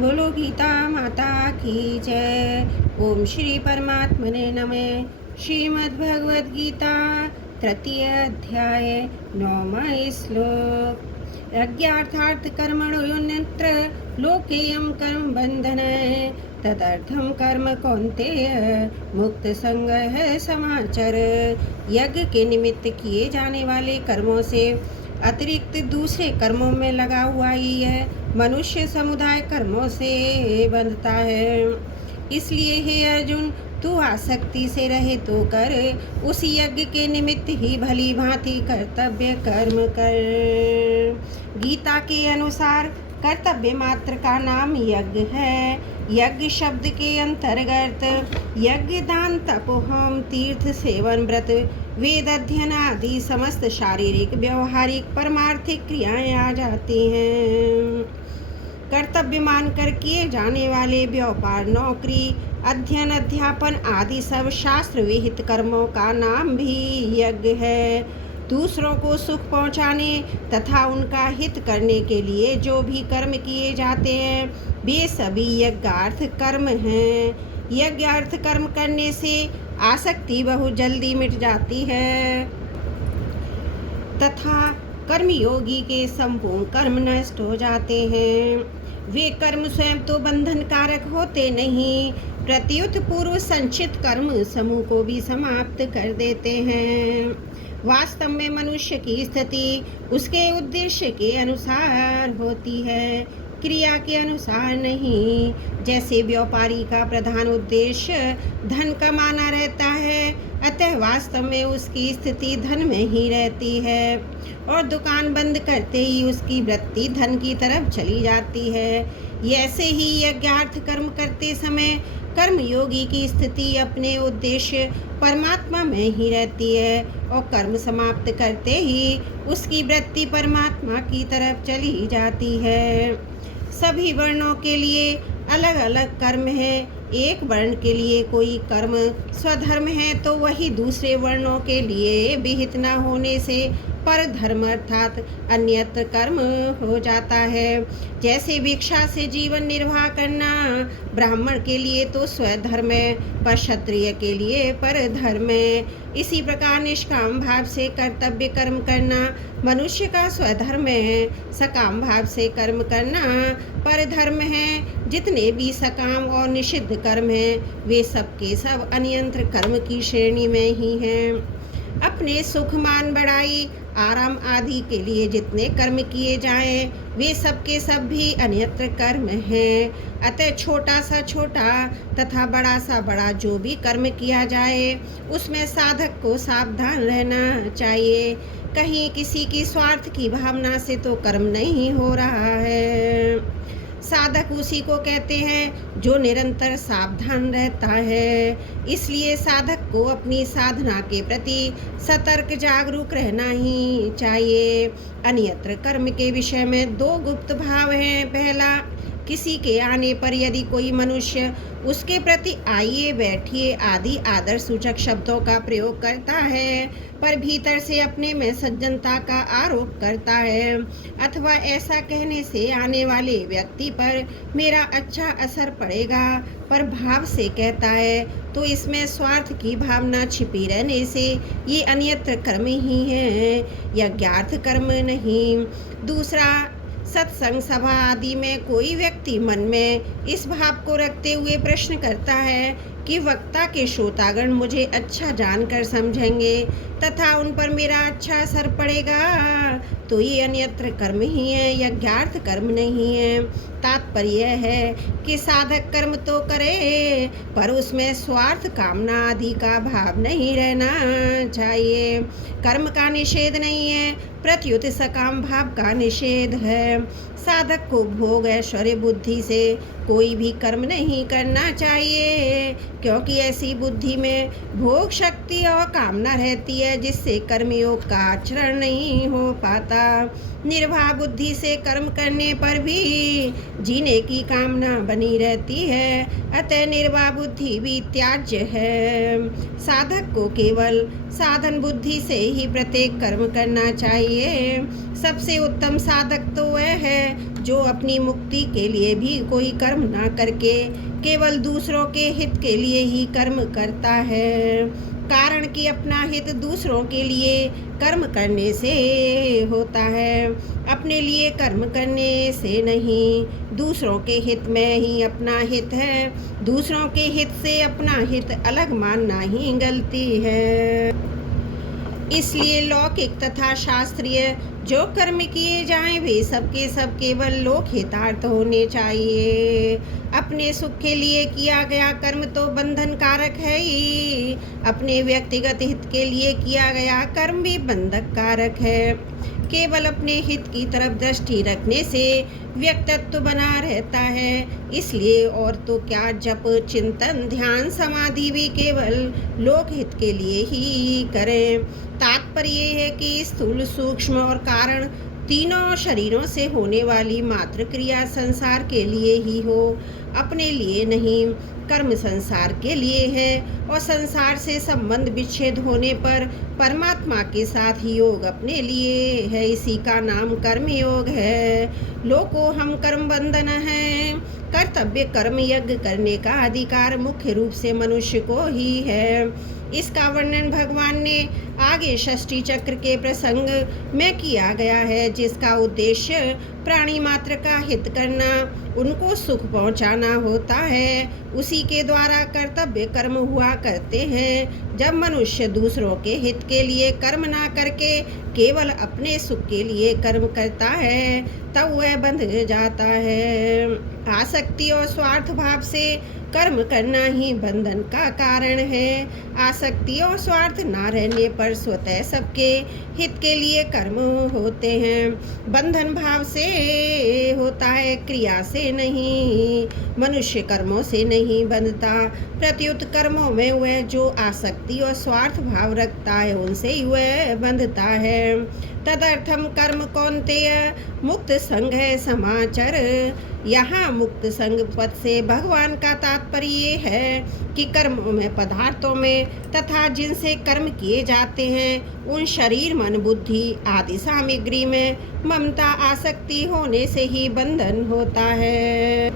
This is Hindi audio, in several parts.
बोलो गीता माता की जय। ओम श्री परमात्मने नमः। श्रीमद् भगवद गीता तृतीय अध्याय 9वां श्लोक। यज्ञार्थार्थ कर्मण्यत्र लोकेयं कर्म बंधन तदर्थम कर्म कौन्तेय मुक्त संगः समाचर। यज्ञ के निमित्त किए जाने वाले कर्मों से अतिरिक्त दूसरे कर्मों में लगा हुआ ही यह मनुष्य समुदाय कर्मों से बंधता है। इसलिए हे अर्जुन, तू आसक्ति से रहित होकर उस यज्ञ के निमित्त ही भली भांति कर्तव्य कर्म कर। गीता के अनुसार कर्तव्य मात्र का नाम यज्ञ है। यज्ञ शब्द के अंतर्गत यज्ञ, दान, तपोहोम, तीर्थ, सेवन, व्रत, वेद अध्ययन आदि समस्त शारीरिक, व्यवहारिक, परमार्थिक क्रियाएं आ जाती हैं। कर्तव्य मानकर किए जाने वाले व्यापार, नौकरी, अध्ययन, अध्यापन आदि सब शास्त्र विहित कर्मों का नाम भी यज्ञ है। दूसरों को सुख पहुंचाने तथा उनका हित करने के लिए जो भी कर्म किए जाते हैं वे सभी यज्ञार्थ कर्म हैं। यज्ञार्थ कर्म करने से आसक्ति बहुत जल्दी मिट जाती है तथा कर्मयोगी के संपूर्ण कर्म नष्ट हो जाते हैं। वे कर्म स्वयं तो बंधन कारक होते नहीं, प्रत्युत पूर्व संचित कर्म समूह को भी समाप्त कर देते हैं। वास्तव में मनुष्य की स्थिति उसके उद्देश्य के अनुसार होती है, क्रिया के अनुसार नहीं। जैसे व्यापारी का प्रधान उद्देश्य धन कमाना रहता है, अतः वास्तव में उसकी स्थिति धन में ही रहती है और दुकान बंद करते ही उसकी वृत्ति धन की तरफ चली जाती है। ऐसे ही यज्ञार्थ कर्म करते समय कर्मयोगी की स्थिति अपने उद्देश्य परमात्मा में ही रहती है और कर्म समाप्त करते ही उसकी वृत्ति परमात्मा की तरफ चली जाती है। सभी वर्णों के लिए अलग अलग कर्म है। एक वर्ण के लिए कोई कर्म स्वधर्म है तो वही दूसरे वर्णों के लिए विहित न होने से पर धर्म अर्थात अन्यत्र कर्म हो जाता है। जैसे भिक्षा से जीवन निर्वाह करना ब्राह्मण के लिए तो स्वधर्म है, पर क्षत्रिय के लिए पर धर्म है। इसी प्रकार निष्काम भाव से कर्तव्य कर्म करना मनुष्य का स्वधर्म है, सकाम भाव से कर्म करना पर धर्म है। जितने भी सकाम और निषिद्ध कर्म हैं वे सब के सब अनियंत्र कर्म की श्रेणी में ही हैं। अपने सुख, मान, बढ़ाई, आराम आदि के लिए जितने कर्म किए जाएं वे सब के सब भी अन्यत्र कर्म हैं। अतः छोटा सा छोटा तथा बड़ा सा बड़ा जो भी कर्म किया जाए उसमें साधक को सावधान रहना चाहिए। कहीं किसी की स्वार्थ की भावना से तो कर्म नहीं हो रहा है। साधक उसी को कहते हैं जो निरंतर सावधान रहता है। इसलिए साधक को अपनी साधना के प्रति सतर्क जागरूक रहना ही चाहिए। अन्यत्र कर्म के विषय में दो गुप्त भाव हैं। पहला, किसी के आने पर यदि कोई मनुष्य उसके प्रति आइए, बैठिए आदि आदर सूचक शब्दों का प्रयोग करता है पर भीतर से अपने में सज्जनता का आरोप करता है, अथवा ऐसा कहने से आने वाले व्यक्ति पर मेरा अच्छा असर पड़ेगा पर भाव से कहता है, तो इसमें स्वार्थ की भावना छिपी रहने से ये अन्यत्र कर्म ही है, यज्ञार्थ कर्म नहीं। दूसरा, सत्संग, सभा आदि में कोई व्यक्ति मन में इस भाव को रखते हुए प्रश्न करता है कि वक्ता के श्रोतागण मुझे अच्छा जानकर समझेंगे तथा उन पर मेरा अच्छा असर पड़ेगा, तो ये अन्यत्र कर्म ही है, यज्ञार्थ कर्म नहीं है। तात्पर्य है कि साधक कर्म तो करे पर उसमें स्वार्थ, कामना आदि का भाव नहीं रहना चाहिए। कर्म का निषेध नहीं है, प्रत्युत सकाम भाव का निषेध है। साधक को भोग, ऐश्वर्य, बुद्धि से कोई भी कर्म नहीं करना चाहिए, क्योंकि ऐसी बुद्धि में भोग शक्ति आसक्ति और कामना रहती है, जिससे कर्मयोग का आचरण नहीं हो पाता। निर्भय बुद्धि से कर्म करने पर भी जीने की कामना बनी रहती है, अतः निर्भय बुद्धि भी त्याज्य है। साधक को केवल साधन बुद्धि से ही प्रत्येक कर्म करना चाहिए। सबसे उत्तम साधक तो वह है जो अपनी मुक्ति के लिए भी कोई कर्म ना करके केवल दूसरों के हित के लिए ही कर्म करता है। कारण कि अपना हित दूसरों के लिए कर्म करने से होता है, अपने लिए कर्म करने से नहीं। दूसरों के हित में ही अपना हित है, दूसरों के हित से अपना हित अलग मानना ही गलती है। इसलिए लौकिक तथा शास्त्रीय जो कर्म किए जाएं वे सबके सब केवल लोक हितार्थ होने चाहिए। अपने सुख के लिए किया गया कर्म तो बंधन कारक है ही, अपने व्यक्तिगत हित के लिए किया गया कर्म भी बंधक कारक है। केवल अपने हित की तरफ दृष्टि रखने से व्यक्तित्व बना रहता है, इसलिए और तो क्या जप चिंतन ध्यान समाधि भी केवल लोक हित के लिए ही करें। तात्पर्य ये है कि स्थूल सूक्ष्म और कारण तीनों शरीरों से होने वाली मात्र क्रिया संसार के लिए ही हो, अपने लिए नहीं। कर्म संसार के लिए है और संसार से संबंध विच्छेद होने पर परमात्मा के साथ ही योग अपने लिए है, इसी का नाम कर्म योग है। लोको हम कर्म बंधन है। कर्तव्य कर्म यज्ञ करने का अधिकार मुख्य रूप से मनुष्य को ही है। इसका वर्णन भगवान ने आगे षष्ठी चक्र के प्रसंग में किया गया है, जिसका उद्देश्य प्राणी मात्र का हित करना, उनको सुख पहुंचाना होता है। उसी के द्वारा कर्तव्य कर्म हुआ करते हैं। जब मनुष्य दूसरों के हित के लिए कर्म ना करके केवल अपने सुख के लिए कर्म करता है, तब वह बंध जाता है। आसक्ति और स्वार्थ भाव से कर्म करना ही बंधन का कारण है। आसक्ति और स्वार्थ ना रहने पर स्वतः सबके हित के लिए कर्म होते हैं। बंधन भाव से होता है, क्रिया से नहीं। मनुष्य कर्मों से नहीं बंधता, प्रत्युत कर्मों में वह जो आसक्ति और स्वार्थ भाव रखता है उनसे ही वह बंधता है। तदर्थम कर्म कौन्तेय मुक्त संग है समाचर। यहाँ मुक्त संग पद से भगवान का तात्पर्य ये है कि कर्मों में, पदार्थों में तथा जिनसे कर्म किए जाते हैं उन शरीर मन बुद्धि आदि सामग्री में ममता आसक्ति होने से ही बंधन होता है।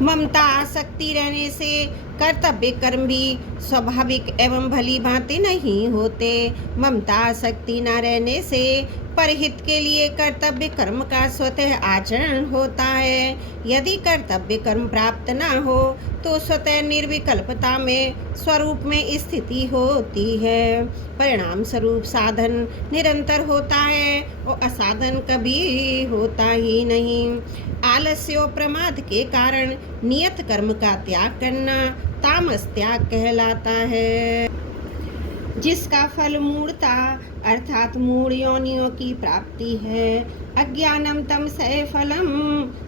ममता आसक्ति रहने से कर्तव्य कर्म भी स्वाभाविक एवं भली भांति नहीं होते। ममता आसक्ति न रहने से परहित के लिए कर्तव्य कर्म का स्वतः आचरण होता है। यदि कर्तव्य कर्म प्राप्त न हो तो स्वतः निर्विकल्पता में स्वरूप में स्थिति होती है। परिणाम स्वरूप साधन निरंतर होता है और असाधन कभी होता ही नहीं। आलस्य और प्रमाद के कारण नियत कर्म का त्याग करना तामस त्याग कहलाता है, जिसका फल मूढ़ता अर्थात मूढ़ योनियों की प्राप्ति है। अज्ञानम तम से फलम,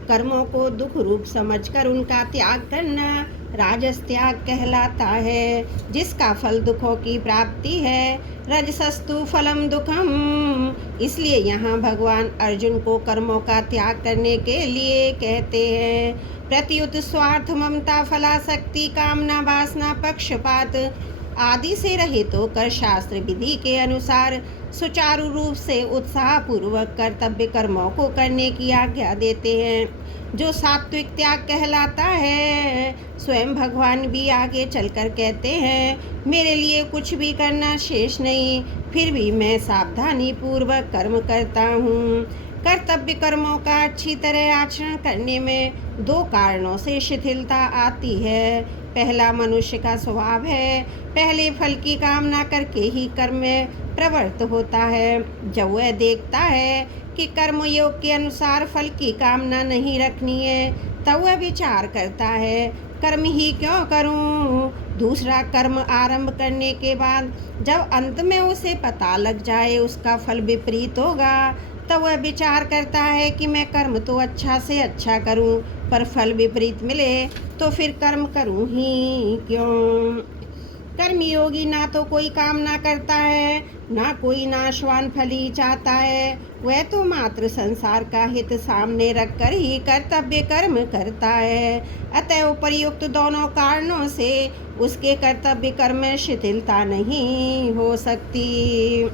कर्मों को दुख रूप समझकर उनका त्याग करना राजस त्याग कहलाता है, जिसका फल दुखों की प्राप्ति है। रजसस्तु फलम दुखम, इसलिए यहाँ भगवान अर्जुन को कर्मों का त्याग करने के लिए कहते हैं। प्रत्युत स्वार्थ ममता फलासक्ति कामना वासना पक्षपात आदि से रहित होकर शास्त्र विधि के अनुसार सुचारू रूप से उत्साह पूर्वक कर्तव्य कर्मों को करने की आज्ञा देते हैं, जो सात्विक त्याग कहलाता है। स्वयं भगवान भी आगे चलकर कहते हैं, मेरे लिए कुछ भी करना शेष नहीं, फिर भी मैं सावधानी पूर्वक कर्म करता हूँ। कर्तव्य कर्मों का अच्छी तरह आचरण करने में दो कारणों से शिथिलता आती है। पहला मनुष्य का स्वभाव है पहले फल की कामना करके ही कर्म में प्रवृत्त होता है। जब वह देखता है कि कर्म योग के अनुसार फल की कामना नहीं रखनी है, तब वह विचार करता है, कर्म ही क्यों करूं। दूसरा कर्म आरंभ करने के बाद जब अंत में उसे पता लग जाए उसका फल विपरीत होगा, तब वह विचार करता है कि मैं कर्म तो अच्छा से अच्छा करूं, पर फल विपरीत मिले तो फिर कर्म करूं ही क्यों। कर्मयोगी ना तो कोई कामना करता है, ना कोई नाशवान फली चाहता है। वह तो मात्र संसार का हित सामने रखकर ही कर्तव्य कर्म करता है। अतः उपर्युक्त दोनों कारणों से उसके कर्तव्य कर्म में शिथिलता नहीं हो सकती।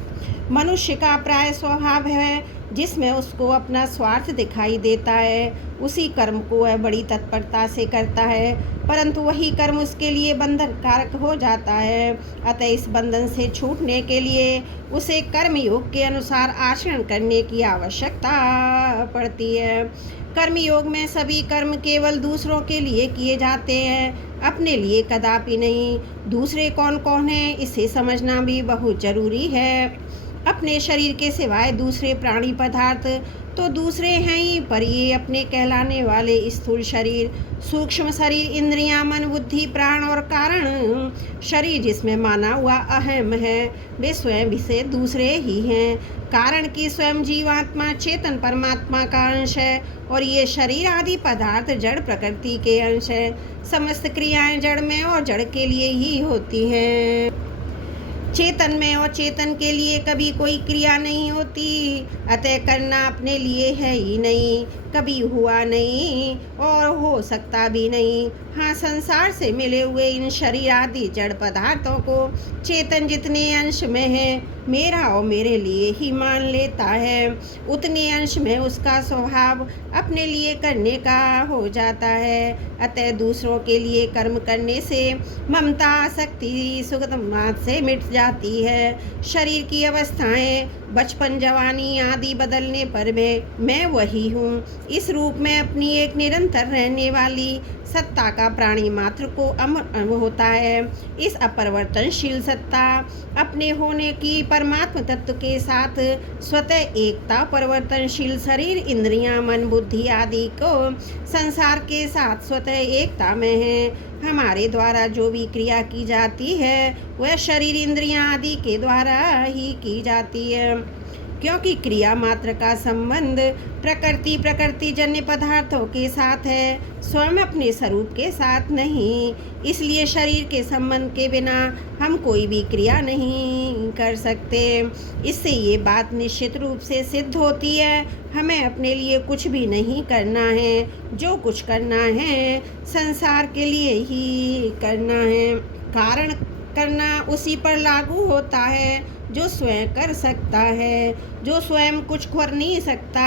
मनुष्य का प्राय स्वभाव है जिसमें उसको अपना स्वार्थ दिखाई देता है, उसी कर्म को वह बड़ी तत्परता से करता है, परंतु वही कर्म उसके लिए बंधन कारक हो जाता है। अतः इस बंधन से छूटने के लिए उसे कर्मयोग के अनुसार आचरण करने की आवश्यकता पड़ती है। कर्मयोग में सभी कर्म केवल दूसरों के लिए किए जाते हैं, अपने लिए कदापि नहीं। दूसरे कौन कौन है इसे समझना भी बहुत जरूरी है। अपने शरीर के सिवाय दूसरे प्राणी पदार्थ तो दूसरे हैं ही, पर ये अपने कहलाने वाले स्थूल शरीर, सूक्ष्म शरीर, इंद्रियां, मन, बुद्धि, प्राण और कारण शरीर जिसमें माना हुआ अहम है, वे स्वयं भी से दूसरे ही हैं। कारण की स्वयं जीवात्मा चेतन परमात्मा का अंश है और ये शरीर आदि पदार्थ जड़ प्रकृति के अंश है। समस्त क्रियाएं जड़ में और जड़ के लिए ही होती हैं। चेतन में और चेतन के लिए कभी कोई क्रिया नहीं होती। अतः करना अपने लिए है ही नहीं, कभी हुआ नहीं और हो सकता भी नहीं। हाँ, संसार से मिले हुए इन शरीर आदि जड़ पदार्थों को चेतन जितने अंश में है मेरा और मेरे लिए ही मान लेता है, उतने अंश में उसका स्वभाव अपने लिए करने का हो जाता है। अतः दूसरों के लिए कर्म करने से ममता आसक्ति सुगमता से मिट जाती है। शरीर की अवस्थाएं बचपन जवानी आदि बदलने पर मैं वही हूँ, इस रूप में अपनी एक निरंतर रहने वाली सत्ता का प्राणी मात्र को अमर होता है। इस अपरिवर्तनशील सत्ता अपने होने की परमात्म तत्व के साथ स्वतः एकता, परिवर्तनशील शरीर, इंद्रियां, मन, बुद्धि आदि को संसार के साथ स्वतः एकता में है। हमारे द्वारा जो भी क्रिया की जाती है वह शरीर, इंद्रियां आदि के द्वारा ही की जाती है, क्योंकि क्रिया मात्र का संबंध प्रकृति जन्य पदार्थों के साथ है, स्वयं अपने स्वरूप के साथ नहीं। इसलिए शरीर के संबंध के बिना हम कोई भी क्रिया नहीं कर सकते। इससे ये बात निश्चित रूप से सिद्ध होती है, हमें अपने लिए कुछ भी नहीं करना है, जो कुछ करना है संसार के लिए ही करना है। कारण करना उसी पर लागू होता है जो स्वयं कर सकता है। जो स्वयं कुछ कर नहीं सकता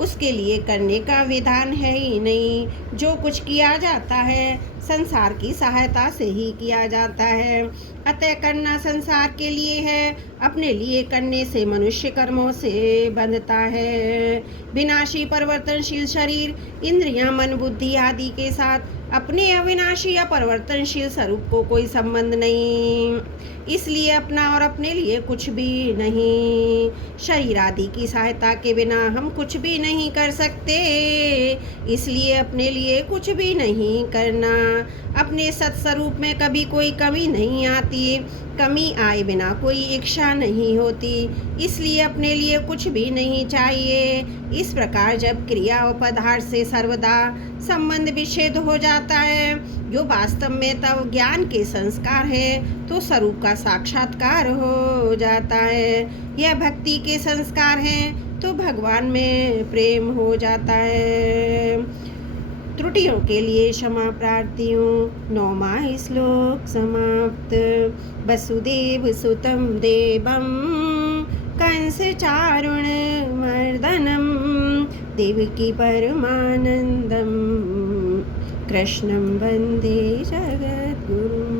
उसके लिए करने का विधान है ही नहीं। जो कुछ किया जाता है संसार की सहायता से ही किया जाता है। अतः करना संसार के लिए है, अपने लिए करने से मनुष्य कर्मों से बंधता है। विनाशी परिवर्तनशील शरीर, इंद्रियां, मन, बुद्धि आदि के साथ अपने अविनाशी या परिवर्तनशील स्वरूप को कोई संबंध नहीं, इसलिए अपना और अपने लिए कुछ भी नहीं। शरीर आदि की सहायता के बिना हम कुछ भी नहीं कर सकते, इसलिए अपने लिए कुछ भी नहीं करना। अपने सत्स्वरूप में कभी कोई कमी नहीं आती, कमी आए बिना कोई इच्छा नहीं होती, इसलिए अपने लिए कुछ भी नहीं चाहिए। इस प्रकार जब क्रिया और पदार्थ से सर्वदा संबंध विच्छेद हो जाता है, जो वास्तव में तब ज्ञान के संस्कार है, तो स्वरूप का साक्षात्कार हो जाता है। यह भक्ति के संस्कार हैं तो भगवान में प्रेम हो जाता है। त्रुटियों के लिए क्षमा प्रार्थी हूँ। 9वां श्लोक समाप्त। वसुदेव सुतं देवं कंस चारुण मर्दनम देवकी परमानंदम कृष्णं वंदे जगद्गुरुम्।